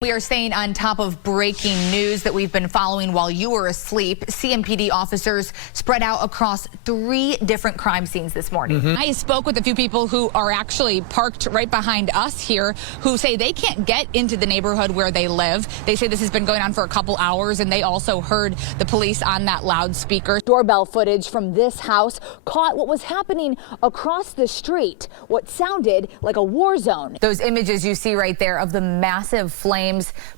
We are staying on top of breaking news that we've been following while you were asleep. CMPD officers spread out across 3 different crime scenes this morning. I spoke with a few people who are actually parked right behind us here who say they can't get into the neighborhood where they live. They say this has been going on for a couple hours, and they also heard the police on that loudspeaker. Doorbell footage from this house caught what was happening across the street, what sounded like a war zone. Those images you see right there of the massive flames,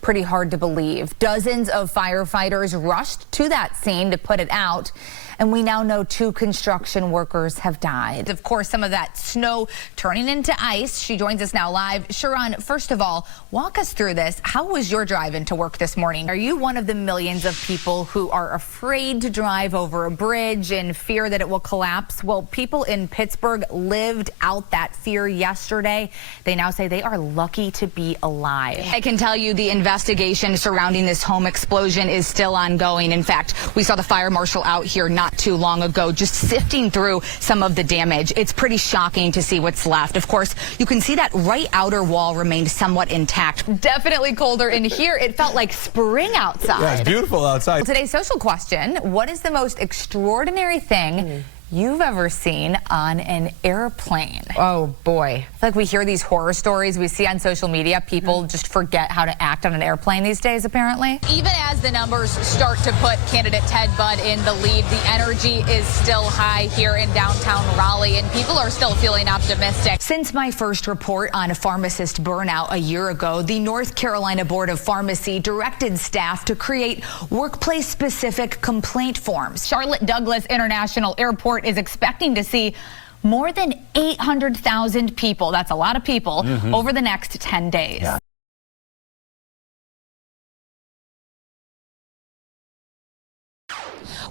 pretty hard to believe. Dozens of firefighters rushed to that scene to put it out, and we now know 2 construction workers have died. Of course, some of that snow turning into ice. She joins us now live. Sharon, first of all, walk us through this. How was your drive into work this morning? Are you one of the millions of people who are afraid to drive over a bridge in fear that it will collapse? Well, people in Pittsburgh lived out that fear yesterday. They now say they are lucky to be alive. I can tell you the investigation surrounding this home explosion is still ongoing. In fact, we saw the fire marshal out here not too long ago just sifting through some of the damage. It's pretty shocking to see what's left. Of course, you can see that right outer wall remained somewhat intact. Definitely colder in here. It felt like spring outside. Yeah, it's beautiful outside. Today's social question: what is the most extraordinary thing you've ever seen on an airplane? Oh boy. I feel like we hear these horror stories we see on social media. People just forget how to act on an airplane these days, apparently. Even as the numbers start to put candidate Ted Budd in the lead, the energy is still high here in downtown Raleigh, and people are still feeling optimistic. Since my first report on pharmacist burnout a year ago, the North Carolina Board of Pharmacy directed staff to create workplace-specific complaint forms. Charlotte Douglas International Airport is expecting to see more than 800,000 people, that's a lot of people, over the next 10 days. Yeah.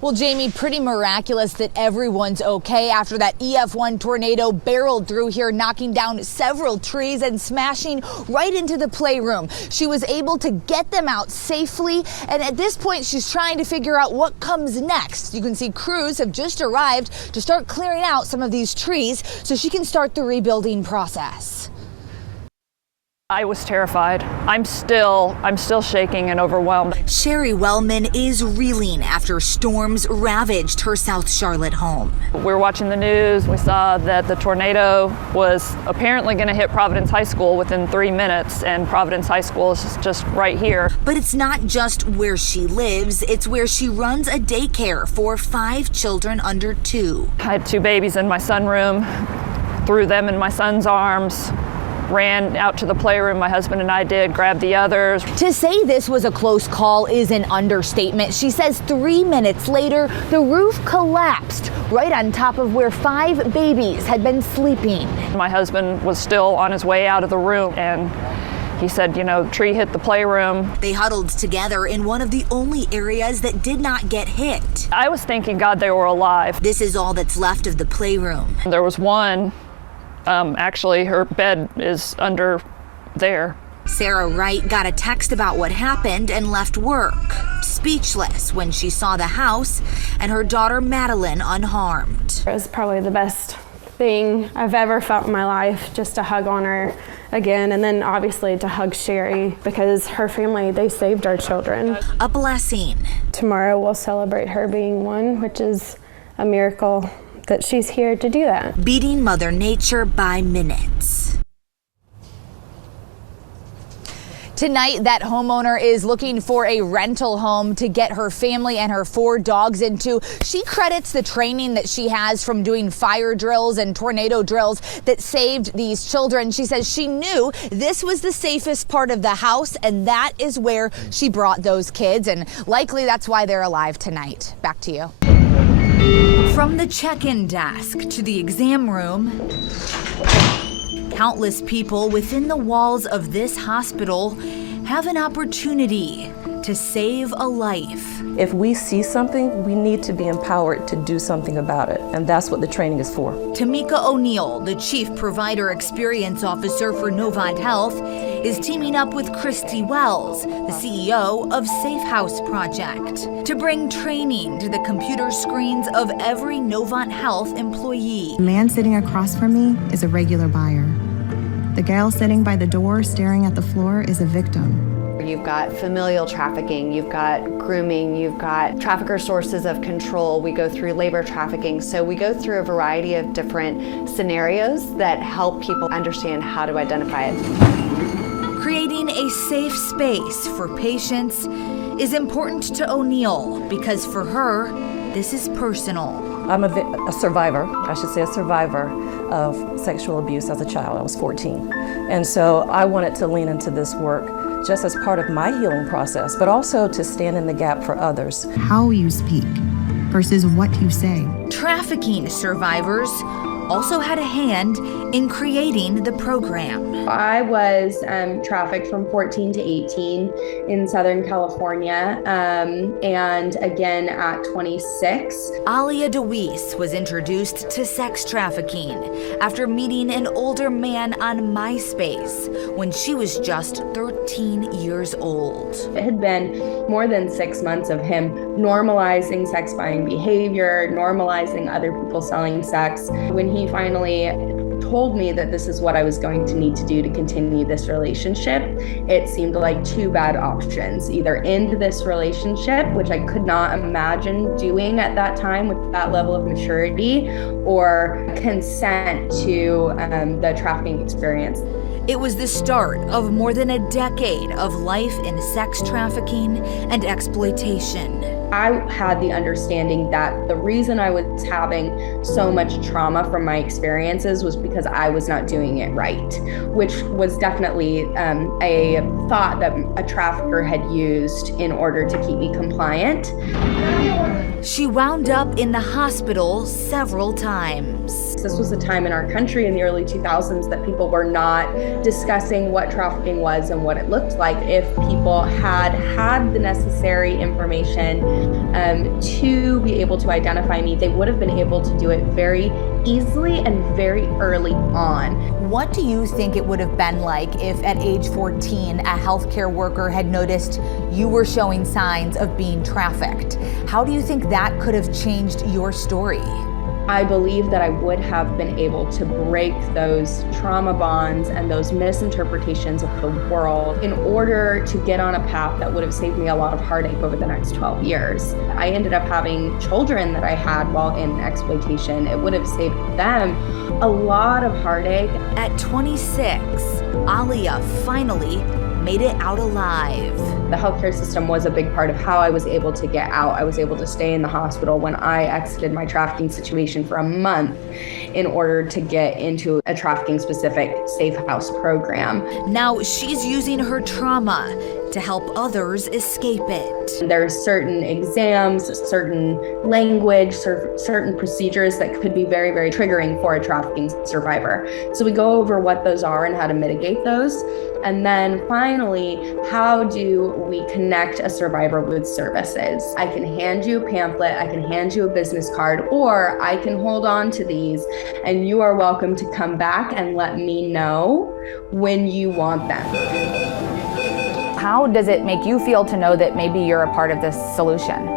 Well, Jamie, pretty miraculous that everyone's okay after that EF1 tornado barreled through here, knocking down several trees and smashing right into the playroom. She was able to get them out safely, and at this point, she's trying to figure out what comes next. You can see crews have just arrived to start clearing out some of these trees so she can start the rebuilding process. I was terrified. I'm still shaking and overwhelmed. Sherry Wellman is reeling after storms ravaged her South Charlotte home. We were watching the news. We saw that the tornado was apparently going to hit Providence High School within 3 minutes, and Providence High School is just right here. But it's not just where she lives, it's where she runs a daycare for 5 children under 2. I had 2 babies in my sunroom, threw them in my son's arms, ran out to the playroom, my husband and I did, grabbed the others. To say this was a close call is an understatement. She says 3 minutes later, the roof collapsed right on top of where 5 babies had been sleeping. My husband was still on his way out of the room, and he said, you know, the tree hit the playroom. They huddled together in one of the only areas that did not get hit. I was thanking God they were alive. This is all that's left of the playroom. There was one. Actually, her bed is under there. Sarah Wright got a text about what happened and left work, speechless when she saw the house and her daughter Madeline unharmed. It was probably the best thing I've ever felt in my life, just to hug on her again, and then obviously to hug Sherry, because her family, they saved our children. A blessing. Tomorrow we'll celebrate her being 1, which is a miracle that she's here to do that. Beating Mother Nature by minutes. Tonight, that homeowner is looking for a rental home to get her family and her 4 dogs into. She credits the training that she has from doing fire drills and tornado drills that saved these children. She says she knew this was the safest part of the house, and that is where she brought those kids, and likely that's why they're alive tonight. Back to you. From the check-in desk to the exam room, countless people within the walls of this hospital have an opportunity to save a life. If we see something, we need to be empowered to do something about it, and that's what the training is for. Tamika O'Neill, the Chief Provider Experience Officer for Novant Health, is teaming up with Christy Wells, the CEO of Safe House Project, to bring training to the computer screens of every Novant Health employee. The man sitting across from me is a regular buyer. The gal sitting by the door staring at the floor is a victim. you've got familial trafficking, you've got grooming, you've got trafficker sources of control. We go through labor trafficking. So we go through a variety of different scenarios that help people understand how to identify it. Creating a safe space for patients is important to O'Neill because for her, this is personal. I'm a survivor, I should say a survivor of sexual abuse as a child. I was 14. And so I wanted to lean into this work just as part of my healing process, but also to stand in the gap for others. How you speak versus what you say. Trafficking survivors also had a hand in creating the program. I was trafficked from 14 to 18 in Southern California, and again at 26. Alia DeWeese was introduced to sex trafficking after meeting an older man on MySpace when she was just 13 years old. It had been more than 6 months of him normalizing sex buying behavior, normalizing other people selling sex. When he finally told me that this is what I was going to need to do to continue this relationship, it seemed like two bad options. Either end this relationship, which I could not imagine doing at that time with that level of maturity, or consent to the trafficking experience. It was the start of more than a decade of life in sex trafficking and exploitation. I had the understanding that the reason I was having so much trauma from my experiences was because I was not doing it right, which was definitely a thought that a trafficker had used in order to keep me compliant. She wound up in the hospital several times. This was a time in our country in the early 2000s that people were not discussing what trafficking was and what it looked like. If people had had the necessary information to be able to identify me, they would have been able to do it very easily and very early on. What do you think it would have been like if at age 14 a healthcare worker had noticed you were showing signs of being trafficked? How do you think that could have changed your story? I believe that I would have been able to break those trauma bonds and those misinterpretations of the world in order to get on a path that would have saved me a lot of heartache over the next 12 years. I ended up having children that I had while in exploitation. It would have saved them a lot of heartache. At 26, Alia finally made it out alive. The healthcare system was a big part of how I was able to get out. I was able to stay in the hospital when I exited my trafficking situation for a month in order to get into a trafficking-specific safe house program. Now she's using her trauma to help others escape it. There's certain exams, certain language, certain procedures that could be very, very triggering for a trafficking survivor. So we go over what those are and how to mitigate those. And then finally, how do we connect a survivor with services? I can hand you a pamphlet, I can hand you a business card, or I can hold on to these and you are welcome to come back and let me know when you want them. How does it make you feel to know that maybe you're a part of this solution?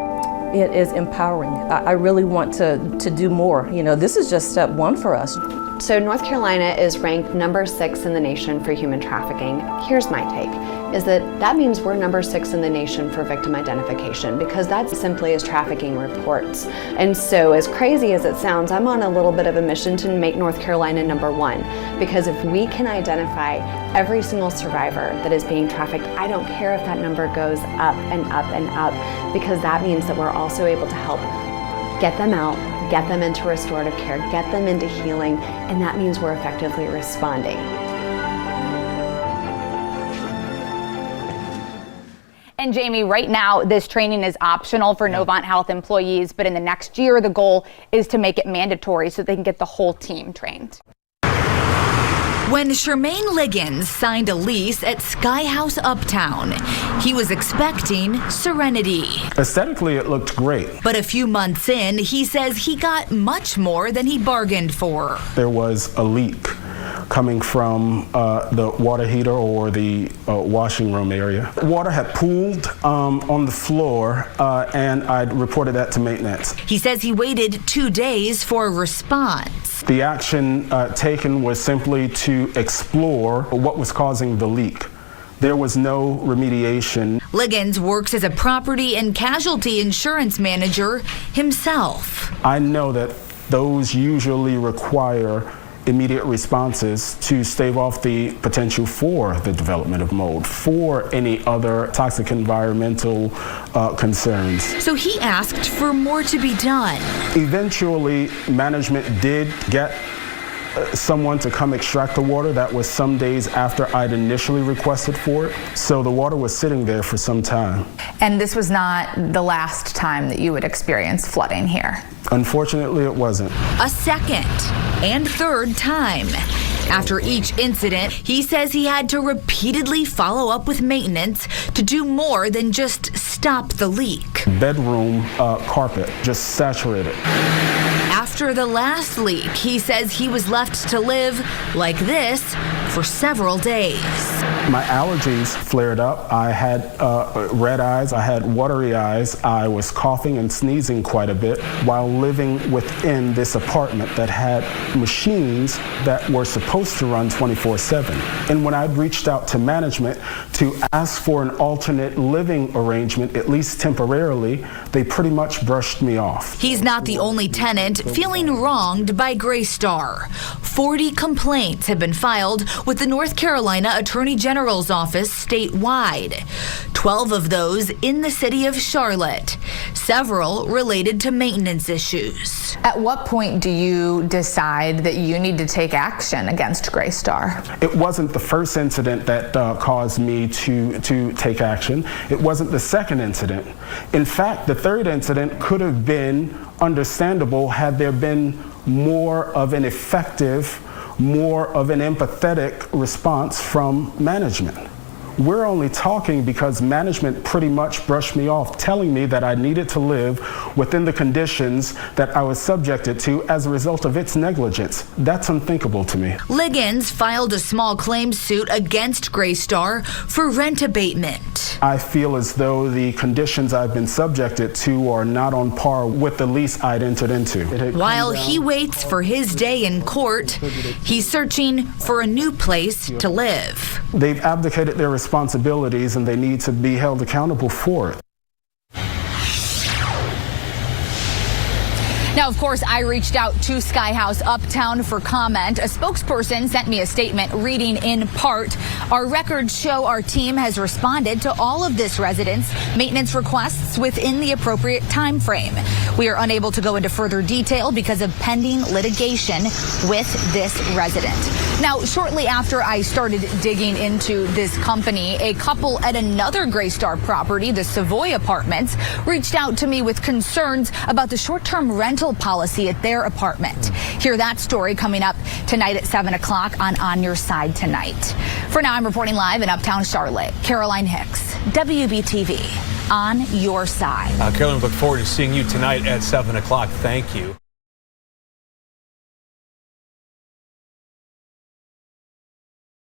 It is empowering. I really want to do more. You know, this is just step one for us. So North Carolina is ranked number 6 in the nation for human trafficking. Here's my take, is that means we're number 6 in the nation for victim identification, because that's simply as trafficking reports. And so as crazy as it sounds, I'm on a little bit of a mission to make North Carolina number 1, because if we can identify every single survivor that is being trafficked, I don't care if that number goes up and up and up, because that means that we're also able to help get them out, get them into restorative care, get them into healing, and that means we're effectively responding. And Jamie, right now, this training is optional for Novant Health employees, but in the next year, the goal is to make it mandatory so they can get the whole team trained. When Shermaine Liggins signed a lease at Sky House Uptown, he was expecting serenity. Aesthetically, it looked great. But a few months in, he says he got much more than he bargained for. There was a leak coming from the water heater or the washing room area. Water had pooled on the floor, and I'd reported that to maintenance. He says he waited 2 days for a response. The action taken was simply to explore what was causing the leak. There was no remediation. Liggins works as a property and casualty insurance manager himself. I know that those usually require immediate responses to stave off the potential for the development of mold, for any other toxic environmental concerns. So he asked for more to be done. Eventually, management did get someone to come extract the water. That was some days after I'd initially requested for it. So the water was sitting there for some time. And this was not the last time that you would experience flooding here? Unfortunately, it wasn't. A second and third time. After each incident, he says he had to repeatedly follow up with maintenance to do more than just stop the leak. Bedroom carpet just saturated. After the last leak, he says he was left to live like this for several days. My allergies flared up. I had red eyes, I had watery eyes. I was coughing and sneezing quite a bit while living within this apartment that had machines that were supposed to run 24/7. And when I reached out to management to ask for an alternate living arrangement, at least temporarily, they pretty much brushed me off. He's not the only tenant feeling wronged by Greystar. 40 complaints have been filed with the North Carolina Attorney General's office statewide. 12 of those in the city of Charlotte, several related to maintenance issues. At what point do you decide that you need to take action against Greystar? It wasn't the first incident that caused me to take action. It wasn't the second incident. In fact, the third incident could have been understandable had there been more of an effective, more of an empathetic response from management. We're only talking because management pretty much brushed me off, telling me that I needed to live within the conditions that I was subjected to as a result of its negligence. That's unthinkable to me. Liggins filed a small claims suit against Greystar for rent abatement. I feel as though the conditions I've been subjected to are not on par with the lease I'd entered into. While he waits for his day in court, he's searching for a new place to live. They've abdicated their responsibilities and they need to be held accountable for it. Now, of course, I reached out to Sky House Uptown for comment. A spokesperson sent me a statement reading in part, "Our records show our team has responded to all of this residents' maintenance requests within the appropriate time frame. We are unable to go into further detail because of pending litigation with this resident." Now, shortly after I started digging into this company, a couple at another Greystar property, the Savoy Apartments, reached out to me with concerns about the short-term rental policy at their apartment. Hear that story coming up tonight at 7 o'clock on Your Side Tonight. For now, I'm reporting live in Uptown Charlotte. Caroline Hicks, WBTV, on Your Side. Caroline, we look forward to seeing you tonight at 7 o'clock. Thank you.